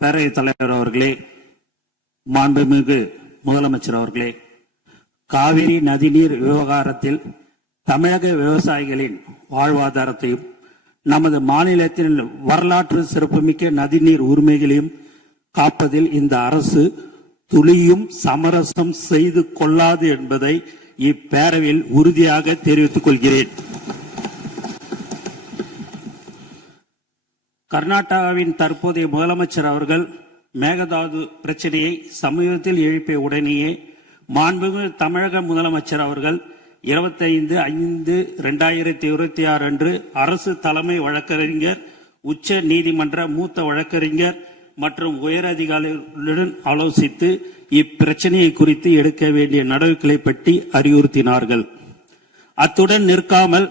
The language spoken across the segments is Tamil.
பேரவைத் தலைவர் அவர்களே, மாண்புமிகு முதலமைச்சர் அவர்களே, காவிரி நதிநீர் விவகாரத்தில் தமிழக விவசாயிகளின் வாழ்வாதாரத்தையும் நமது மாநிலத்தின் வரலாற்று சிறப்புமிக்க நதிநீர் உரிமைகளையும் காப்பதில் இந்த அரசு துளியும் சமரசம் செய்து கொள்ளாது என்பதை இப்பேரவையில் உறுதியாக தெரிவித்துக் கொள்கிறேன். கர்நாடகாவின் தற்போதைய முதலமைச்சர் அவர்கள் மேகதாது பிரச்சனையை சமீபத்தில் எழுப்பிய உடனேயே மாண்புமிகு தமிழக முதலமைச்சர் அவர்கள் 25/5/2026 அன்று அரசு தலைமை வழக்கறிஞர், உச்ச நீதிமன்ற மூத்த வழக்கறிஞர் மற்றும் உயரதிகாரிகளுடன் ஆலோசித்து இப்பிரச்சனையை குறித்து எடுக்க வேண்டிய நடவடிக்கைகளை பற்றி அறிவுறுத்தினார்கள். அத்துடன் நிற்காமல்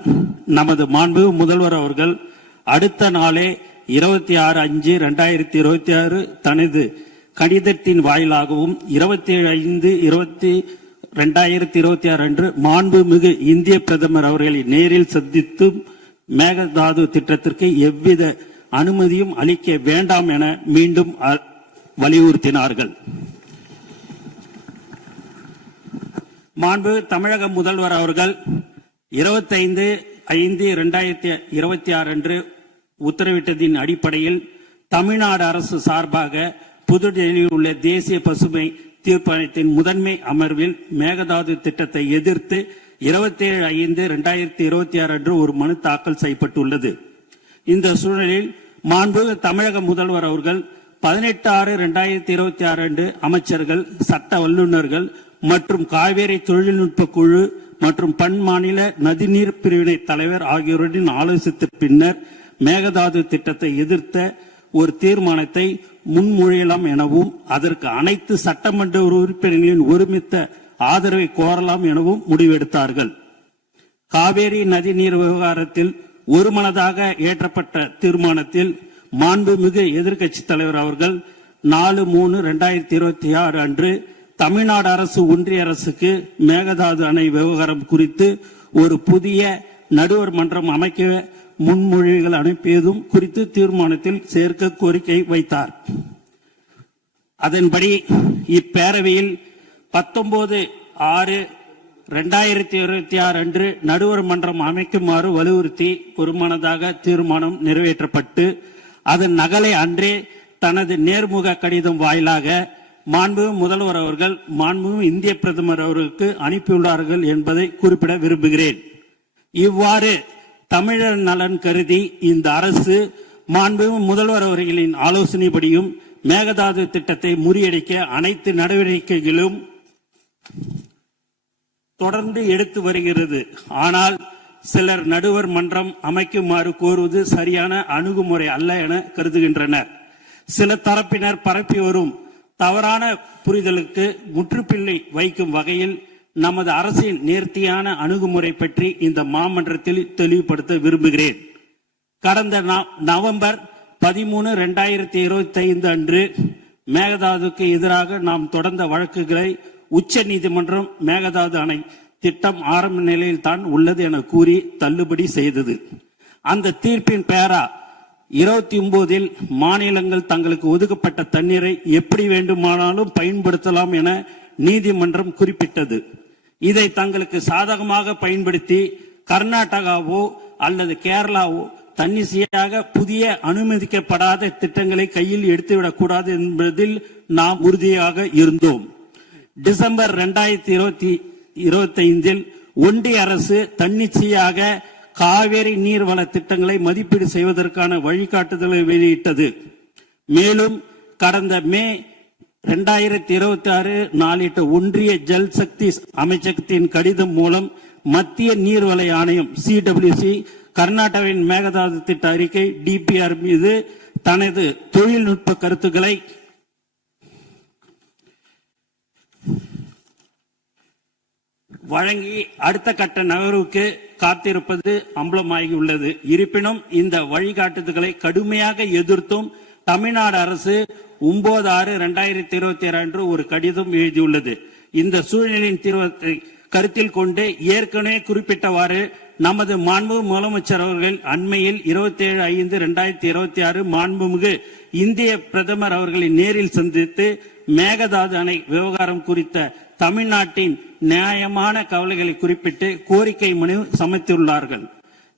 நமது மாண்புமிகு முதல்வர் அவர்கள் அடுத்த நாளே 26/5/2026 தனது கடிதத்தின் வாயிலாகவும் 27/5/2026 அன்று மாண்புமிகு இந்திய பிரதமர் அவர்களை நேரில் சந்தித்து மேகதாது திட்டத்திற்கு எவ்வித அனுமதியும் அளிக்க வேண்டாம் என மீண்டும் வலியுறுத்தினார்கள். மாண்பு தமிழக முதல்வர் அவர்கள் 25/5/2026 அன்று உத்தரவிட்டதின் அடிப்படையில் தமிழ்நாடு அரசு சார்பாக புதுடெல்லியில் உள்ள தேசிய பசுமை தீர்ப்பாயத்தின் முதன்மை அமர்வில் மேகதாது திட்டத்தை எதிர்த்து 27/5/2026 அன்று ஒரு மனு தாக்கல் செய்யப்பட்டுள்ளது. இந்த சூழலில் மாண்பு தமிழக முதல்வர் அவர்கள் 18/6/2026 அன்று அமைச்சர்கள், சட்ட வல்லுநர்கள் மற்றும் காவேரி தொழில்நுட்ப குழு மற்றும் பன்மாநில நதிநீர் பிரிவினை தலைவர் ஆகியோருடன் ஆலோசித்த பின்னர் மேகதாது திட்டத்தை எதிர்த்த ஒரு தீர்மானத்தை முன்மொழியலாம் எனவும் அதற்கு அனைத்து சட்டமன்ற உறுப்பினர்களின் ஒருமித்த ஆதரவை கோரலாம் எனவும் முடிவெடுத்தார்கள். காவேரி நதிநீர் விவகாரத்தில் ஒருமனதாக ஏற்றப்பட்ட தீர்மானத்தில் மாண்புமிகு எதிர்க்கட்சி தலைவர் அவர்கள் 4/3/2026 அன்று தமிழ்நாடு அரசு ஒன்றிய அரசுக்கு மேகதாது அணை விவகாரம் குறித்து ஒரு புதிய நடுவர் மன்றம் அமைக்க முன்மொழிகள் அனுப்பியதும் குறித்து தீர்மானத்தில் சேர்க்க கோரிக்கை வைத்தார். அதன்படி இப்பேரவையில் 19/6/2026 அன்று நடுவர் மன்றம் அமைக்குமாறு வலியுறுத்தி ஒருமனதாக தீர்மானம் நிறைவேற்றப்பட்டு அதன் நகலை அன்றே தனது நேர்முக கடிதம் வாயிலாக மாண்புமிகு முதல்வர் அவர்கள் மாண்புமிகு இந்திய பிரதமர் அவர்களுக்கு அனுப்பியுள்ளார்கள் என்பதை குறிப்பிட விரும்புகிறேன். இவ்வாறு தமிழர் நலன் கருதி இந்த அரசு மாண்புமிகு முதல்வர் அவர்களின் ஆலோசனைப்படியும் மேகதாது திட்டத்தை முறியடிக்க அனைத்து நடவடிக்கைகளும் தொடர்ந்து எடுத்து வருகிறது. ஆனால் சிலர் நடுவர் மன்றம் அமைக்குமாறு கோருவது சரியான அணுகுமுறை அல்ல என கருதுகின்றனர். சில தரப்பினர் பரப்பி வரும் தவறான புரிதலுக்கு முற்றுப்புள்ளி வைக்கும் வகையில் நமது அரசின் நேர்த்தியான அணுகுமுறை பற்றி இந்த மாமன்றத்தில் தெளிவுபடுத்த விரும்புகிறேன். கடந்த நவம்பர் 13/2025 அன்று மேகதாதுக்கு எதிராக நாம் தொடர்ந்த வழக்குகளை உச்ச நீதிமன்றம் மேகதாது அணை திட்டம் ஆரம்ப நிலையில் தான் உள்ளது என கூறி தள்ளுபடி செய்தது. அந்த தீர்ப்பின் பேரா 29 மாநிலங்கள் தங்களுக்கு ஒதுக்கப்பட்ட தண்ணீரை எப்படி வேண்டுமானாலும் பயன்படுத்தலாம் என நீதிமன்றம் குறிப்பிட்டது. இதை தங்களுக்கு சாதகமாக பயன்படுத்தி கர்நாடகாவோ அல்லது கேரளாவோ தன்னிச்சையாக புதிய அனுமதிக்கப்படாத திட்டங்களை கையில் எடுத்துவிடக் கூடாது என்பதில் நாம் உறுதியாக இருந்தோம். டிசம்பர் 2025 ஒன்றிய அரசு தன்னிச்சையாக காவேரி நீர்வள திட்டங்களை மதிப்பீடு செய்வதற்கான வழிகாட்டுதலை வெளியிட்டது. மேலும் கடந்த மே 2026 நாளிட்ட ஒன்றிய ஜல் சக்தி அமைச்சகத்தின் கடிதம் மூலம் மத்திய நீர்வள ஆணையம் CWC கர்நாடகாவின் மேகதாது திட்ட அறிக்கை DPR மீது தனது தொழில்நுட்ப கருத்துக்களை வழங்கி அடுத்த கட்ட நகர்வுக்கு காத்திருப்பது அம்பலமாகியுள்ளது. இருப்பினும் இந்த வழிகாட்டுதல்களை கடுமையாக எதிர்த்தும் தமிழ்நாடு அரசு 9/6/2026 அன்று ஒரு கடிதம் எழுதியுள்ளது. இந்த சூழ்நிலையின் தீர்வை கருத்தில் கொண்டு ஏற்கனவே குறிப்பிட்டவாறு நமது மாண்புமிகு முதலமைச்சர் அவர்கள் அண்மையில் 27/5/2026 மாண்புமிகு இந்திய பிரதமர் அவர்களை நேரில் சந்தித்து மேகதாது அணை விவகாரம் குறித்த தமிழ்நாட்டின் நியாயமான கவலைகளை குறிப்பிட்டு கோரிக்கை மனு சமர்ப்பித்துள்ளார்கள்.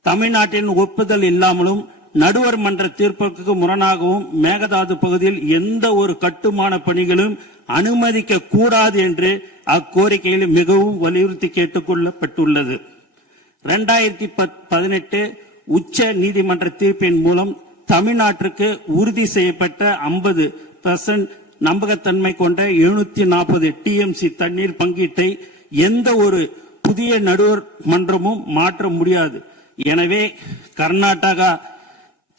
தமிழ்நாட்டின் ஒப்புதல் இல்லாமலும் நடுவர் மன்ற தீர்ப்புக்கு முரணாகவும் மேகதாது பகுதியில் எந்த ஒரு கட்டுமான பணிகளும் அனுமதிக்க கூடாது என்று அக்கோரிக்கையில் மிகவும் வலியுறுத்தி கேட்டுக்கொள்ளப்பட்டுள்ளது. 2018 உச்ச நீதிமன்ற தீர்ப்பின் மூலம் தமிழ்நாட்டிற்கு உறுதி செய்யப்பட்ட 50% நம்பகத்தன்மை கொண்ட 740 TMC தண்ணீர் பங்கீட்டை எந்த ஒரு புதிய நடுவர் மன்றமும் மாற்ற முடியாது. எனவே கர்நாடகா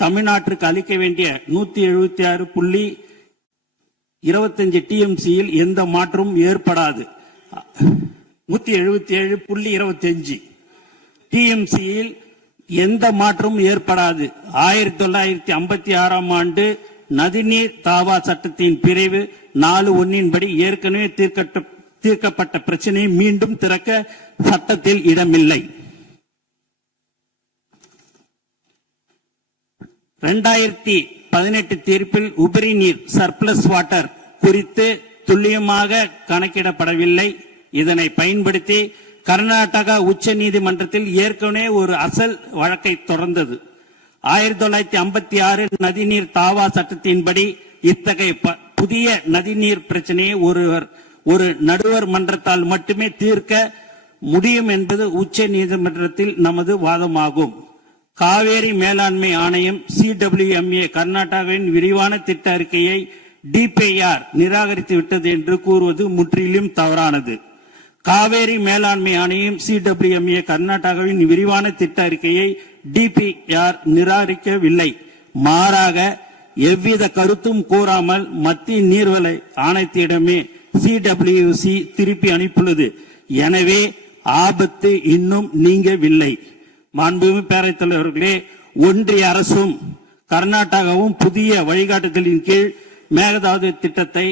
தமிழ்நாட்டிற்கு அளிக்க வேண்டிய 176.25 TMCயில் எந்த மாற்றமும் ஏற்படாது. 177.25 TMCயில் எந்த மாற்றமும் ஏற்படாது. 1956ஆம் ஆண்டு நதிநீர் தாவா சட்டத்தின் பிரிவு 4(1) படி ஏற்கனவே தீர்க்கப்பட்ட பிரச்சனையை மீண்டும் திறக்க சட்டத்தில் இடமில்லை. 2018 தீர்ப்பில் உபரி நீர் சர்ப்ளஸ் வாட்டர் குறித்து துல்லியமாக கணக்கிடப்படவில்லை. இதனை பயன்படுத்தி கர்நாடகா உச்ச நீதிமன்றத்தில் ஏற்கனவே ஒரு அசல் வழக்கை தொடர்ந்தது. 1956 நதிநீர் தாவா சட்டத்தின்படி இத்தகைய புதிய நதிநீர் பிரச்சனையை ஒரு நடுவர் மன்றத்தால் மட்டுமே தீர்க்க முடியும் என்பது உச்ச நீதிமன்றத்தில் நமது வாதமாகும். காவேரி மேலாண்மை ஆணையம் CWMA கர்நாடகாவின் விரிவான திட்ட அறிக்கையை DPR நிராகரித்து விட்டது என்று கூறுவது முற்றிலும் தவறானது. காவேரி மேலாண்மை ஆணையம் CWMA கர்நாடகாவின் விரிவான திட்ட அறிக்கையை DPR நிராகரிக்கவில்லை. மாறாக எவ்வித கருத்தும் கூறாமல் மத்திய நீர்வள ஆணையத்திடமே CWC திருப்பி அனுப்பியுள்ளது. எனவே ஆபத்து இன்னும் நீங்கவில்லை. மாண்புமிகு பேரவைத் தலைவர்களே, ஒன்றிய அரசும் கர்நாடகாவும் புதிய வழிகாட்டுதலின் கீழ் மேகதாது திட்டத்தை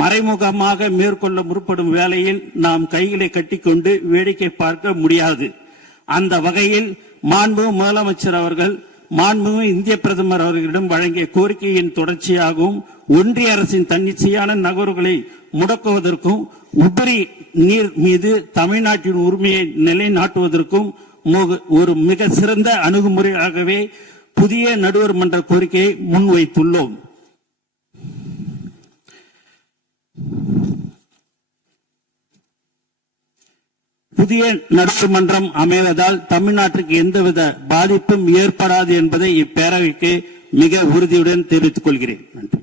மறைமுகமாக மேற்கொள்ள முற்படும் வேளையில் நாம் கைகளை கட்டிக்கொண்டு வேடிக்கை பார்க்க முடியாது. அந்த வகையில் மாண்புமிகு முதலமைச்சர் அவர்கள் மாண்புமிகு இந்திய பிரதமர் அவர்களிடம் வழங்கிய கோரிக்கையின் தொடர்ச்சியாகவும் ஒன்றிய அரசின் தன்னிச்சையான நகர்வுகளை முடக்குவதற்கும் உபரி நீர் மீது தமிழ்நாட்டின் உரிமையை நிலைநாட்டுவதற்கும் ஒரு மிக சிறந்த அணுகுமுறையாகவே புதிய நடுவர் மன்ற கோரிக்கையை முன்வைத்துள்ளோம். புதிய நடுவர் மன்றம் அமைவதால் தமிழ்நாட்டிற்கு எந்தவித பாதிப்பும் ஏற்படாது என்பதை இப்பேரவைக்கு மிக உறுதியுடன் தெரிவித்துக் கொள்கிறேன். நன்றி.